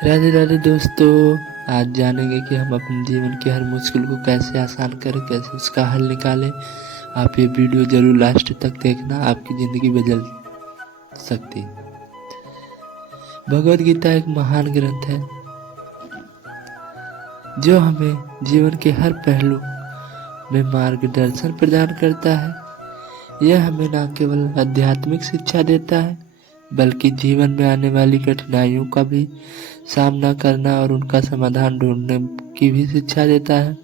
राधे राधे दोस्तों। आज जानेंगे कि हम अपने जीवन की हर मुश्किल को कैसे आसान करें, कैसे उसका हल निकालें। आप ये वीडियो जरूर लास्ट तक देखना, आपकी ज़िंदगी बदल सकती है। भगवद गीता एक महान ग्रंथ है जो हमें जीवन के हर पहलू में मार्गदर्शन प्रदान करता है। यह हमें न केवल आध्यात्मिक शिक्षा देता है बल्कि जीवन में आने वाली कठिनाइयों का भी सामना करना और उनका समाधान ढूंढने की भी शिक्षा देता है।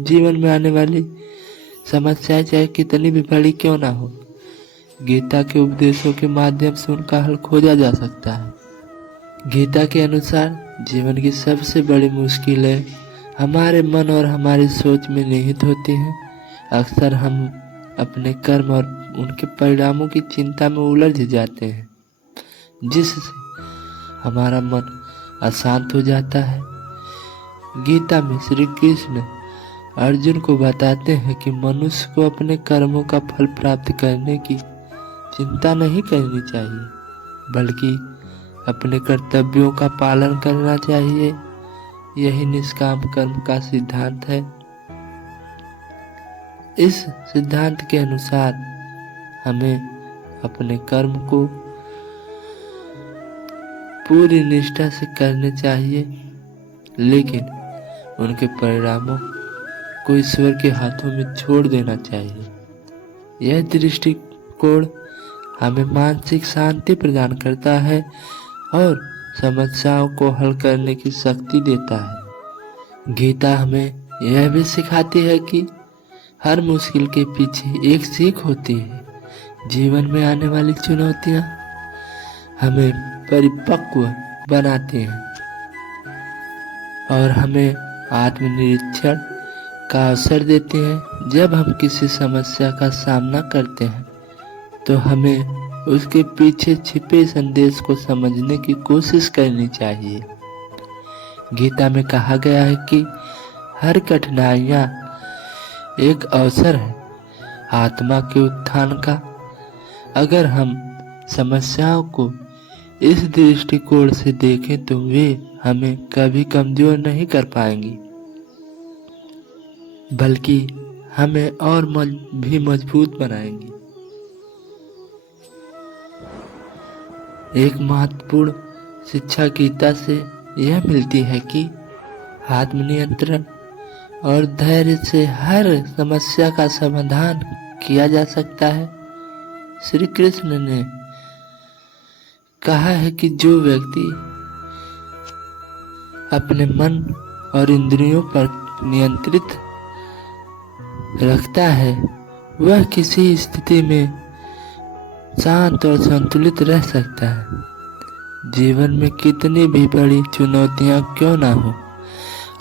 जीवन में आने वाली समस्याएं चाहे कितनी भी बड़ी क्यों ना हो, गीता के उपदेशों के माध्यम से उनका हल खोजा जा सकता है। गीता के अनुसार जीवन की सबसे बड़ी मुश्किलें हमारे मन और हमारी सोच में निहित होती हैं। अक्सर हम अपने कर्म और उनके परिणामों की चिंता में उलझ जाते हैं, जिससे हमारा मन अशांत हो जाता है। गीता में श्री कृष्ण अर्जुन को बताते हैं कि मनुष्य को अपने कर्मों का फल प्राप्त करने की चिंता नहीं करनी चाहिए, बल्कि अपने कर्तव्यों का पालन करना चाहिए। यही निष्काम कर्म का सिद्धांत है। इस सिद्धांत के अनुसार हमें अपने कर्म को पूरी निष्ठा से करने चाहिए, लेकिन उनके परिणामों को ईश्वर के हाथों में छोड़ देना चाहिए। यह दृष्टिकोण हमें मानसिक शांति प्रदान करता है और समस्याओं को हल करने की शक्ति देता है। गीता हमें यह भी सिखाती है कि हर मुश्किल के पीछे एक सीख होती है। जीवन में आने वाली चुनौतियां हमें परिपक्व बनाती हैं और हमें आत्मनिरीक्षण का अवसर देते हैं। जब हम किसी समस्या का सामना करते हैं तो हमें उसके पीछे छिपे संदेश को समझने की कोशिश करनी चाहिए। गीता में कहा गया है कि हर कठिनाइयां एक अवसर है आत्मा के उत्थान का। अगर हम समस्याओं को इस दृष्टिकोण से देखें तो वे हमें कभी कमजोर नहीं कर पाएंगी, बल्कि हमें और भी मजबूत बनाएंगी। एक महत्वपूर्ण शिक्षा गीता से यह मिलती है कि आत्मनियंत्रण और धैर्य से हर समस्या का समाधान किया जा सकता है। श्री कृष्ण ने कहा है कि जो व्यक्ति अपने मन और इंद्रियों पर नियंत्रित रखता है वह किसी स्थिति में शांत और संतुलित रह सकता है। जीवन में कितनी भी बड़ी चुनौतियां क्यों ना हो,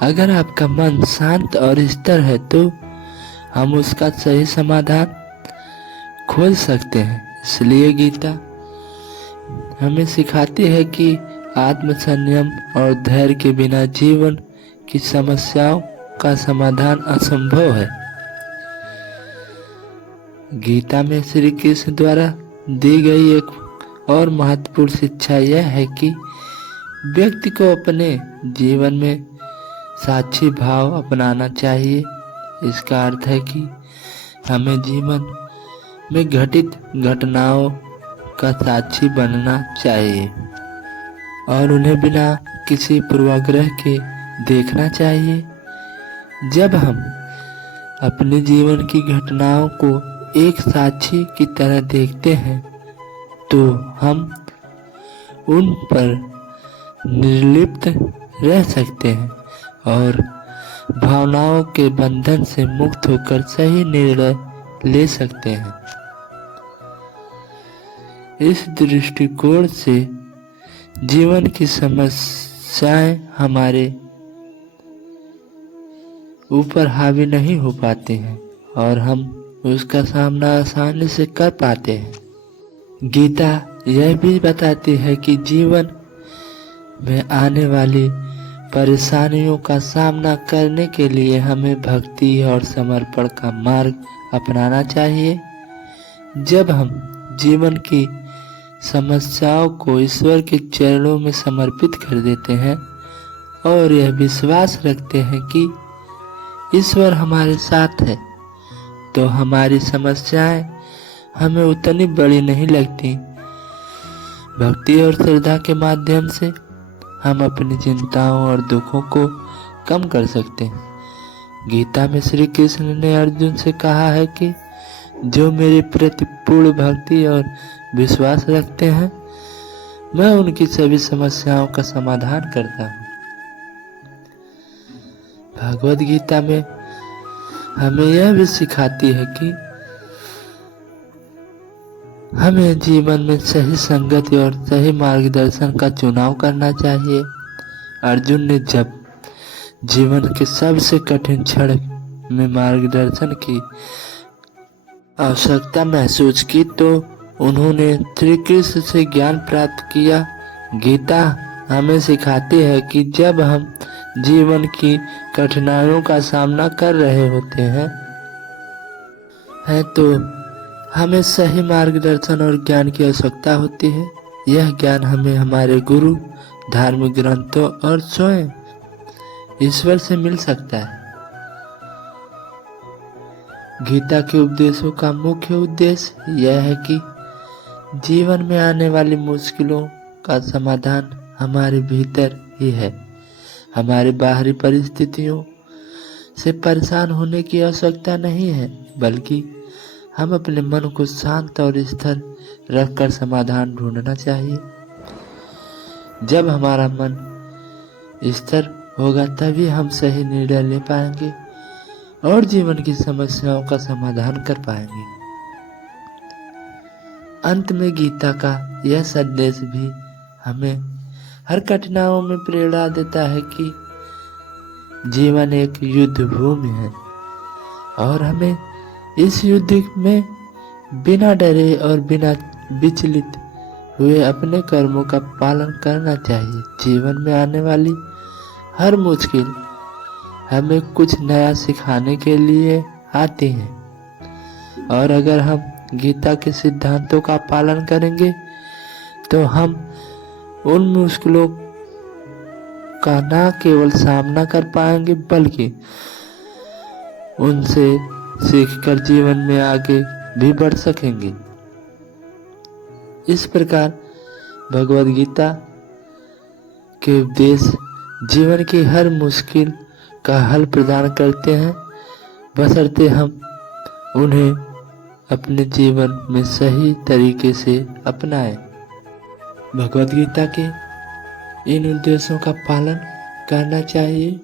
अगर आपका मन शांत और स्थिर है तो हम उसका सही समाधान खोज सकते हैं। इसलिए गीता हमें सिखाती है कि आत्मसंयम और धैर्य के बिना जीवन की समस्याओं का समाधान असंभव है। गीता में श्री कृष्ण द्वारा दी गई एक और महत्वपूर्ण शिक्षा यह है कि व्यक्ति को अपने जीवन में साक्षी भाव अपनाना चाहिए। इसका अर्थ है कि हमें जीवन में घटित घटनाओं का साक्षी बनना चाहिए और उन्हें बिना किसी पूर्वाग्रह के देखना चाहिए। जब हम अपने जीवन की घटनाओं को एक साक्षी की तरह देखते हैं तो हम उन पर निर्लिप्त रह सकते हैं और भावनाओं के बंधन से मुक्त होकर सही निर्णय ले सकते हैं। इस दृष्टिकोण से जीवन की समस्याएं हमारे ऊपर हावी नहीं हो पाती हैं और हम उसका सामना आसानी से कर पाते हैं। गीता यह भी बताती है कि जीवन में आने वाली परेशानियों का सामना करने के लिए हमें भक्ति और समर्पण का मार्ग अपनाना चाहिए। जब हम जीवन की समस्याओं को ईश्वर के चरणों में समर्पित कर देते हैं और यह विश्वास रखते हैं कि ईश्वर हमारे साथ है, तो हमारी समस्याएं हमें उतनी बड़ी नहीं लगती। भक्ति और श्रद्धा के माध्यम से हम अपनी चिंताओं और दुखों को कम कर सकते हैं। गीता में श्री कृष्ण ने अर्जुन से कहा है कि जो मेरे प्रति पूर्ण भक्ति और विश्वास रखते हैं, मैं उनकी सभी समस्याओं का समाधान करता हूँ। भगवद गीता में हमें यह भी सिखाती है कि हमें जीवन में सही संगति और सही मार्गदर्शन का चुनाव करना चाहिए। अर्जुन ने जब जीवन के सबसे कठिन क्षण में मार्गदर्शन की आवश्यकता महसूस की तो उन्होंने श्री कृष्ण से ज्ञान प्राप्त किया। गीता हमें सिखाती है कि जब हम जीवन की कठिनाइयों का सामना कर रहे होते हैं तो हमें सही मार्गदर्शन और ज्ञान की आवश्यकता होती है। यह ज्ञान हमें हमारे गुरु, धार्मिक ग्रंथों और स्वयं ईश्वर से मिल सकता है। गीता के उपदेशों का मुख्य उद्देश्य यह है कि जीवन में आने वाली मुश्किलों का समाधान हमारे भीतर ही है। हमारी बाहरी परिस्थितियों से परेशान होने की आवश्यकता नहीं है, बल्कि हम अपने मन को शांत और स्थिर रखकर समाधान ढूंढना चाहिए। जब हमारा मन स्थिर होगा तभी हम सही निर्णय ले पाएंगे और जीवन की समस्याओं का समाधान कर पाएंगे। अंत में गीता का यह संदेश भी हमें हर कठिनाइयों में प्रेरणा देता है कि जीवन एक युद्ध भूमि है और हमें इस युद्ध में बिना डरे और बिना विचलित हुए अपने कर्मों का पालन करना चाहिए। जीवन में आने वाली हर मुश्किल हमें कुछ नया सिखाने के लिए आती है और अगर हम गीता के सिद्धांतों का पालन करेंगे तो हम उन मुश्किलों का न केवल सामना कर पाएंगे बल्कि उनसे सीखकर जीवन में आगे भी बढ़ सकेंगे। इस प्रकार भगवद गीता के उपदेश जीवन की हर मुश्किल का हल प्रदान करते हैं, बशर्ते हम उन्हें अपने जीवन में सही तरीके से अपनाएं। भगवद गीता के इन उद्देश्यों का पालन करना चाहिए।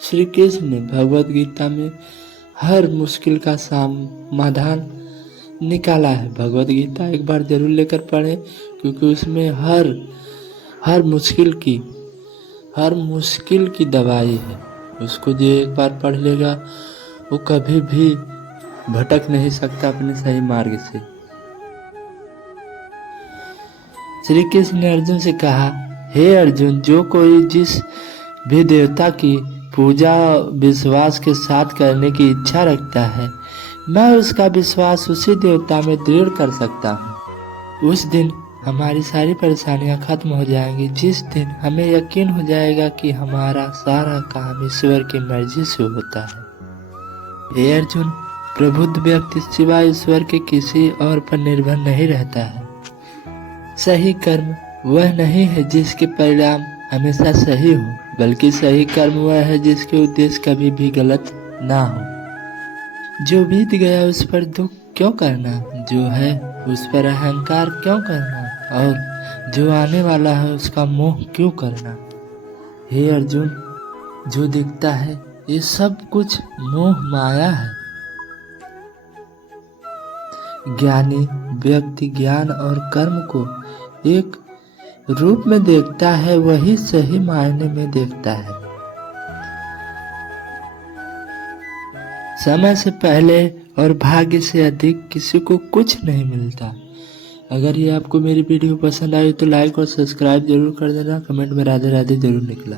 श्री कृष्ण ने भगवद गीता में हर मुश्किल का समाधान निकाला है। भगवद गीता एक बार जरूर लेकर पढ़ें, क्योंकि उसमें हर मुश्किल की दवाई है। उसको जो एक बार पढ़ लेगा वो कभी भी भटक नहीं सकता अपने सही मार्ग से। श्री कृष्ण ने अर्जुन से कहा, हे अर्जुन, जो कोई जिस भी देवता की पूजा विश्वास के साथ करने की इच्छा रखता है, मैं उसका विश्वास उसी देवता में दृढ़ कर सकता हूँ। उस दिन हमारी सारी परेशानियां खत्म हो जाएंगी, जिस दिन हमें यकीन हो जाएगा कि हमारा सारा काम ईश्वर की मर्जी से होता है। हे अर्जुन, प्रबुद्ध व्यक्ति सिवाय ईश्वर के किसी और पर निर्भर नहीं रहता है। सही कर्म वह नहीं है जिसके परिणाम हमेशा सही हो, बल्कि सही कर्म वह है जिसके उद्देश्य कभी भी गलत ना हो। जो बीत गया उस पर दुख क्यों करना, जो है उस पर अहंकार क्यों करना, और जो आने वाला है उसका मोह क्यों करना। हे अर्जुन, जो दिखता है ये सब कुछ मोह माया है। ज्ञानी व्यक्ति ज्ञान और कर्म को एक रूप में देखता है, वही सही मायने में देखता है। समय से पहले और भाग्य से अधिक किसी को कुछ नहीं मिलता। अगर ये आपको मेरी वीडियो पसंद आई तो लाइक और सब्सक्राइब जरूर कर देना। कमेंट में राधे राधे जरूर निकला।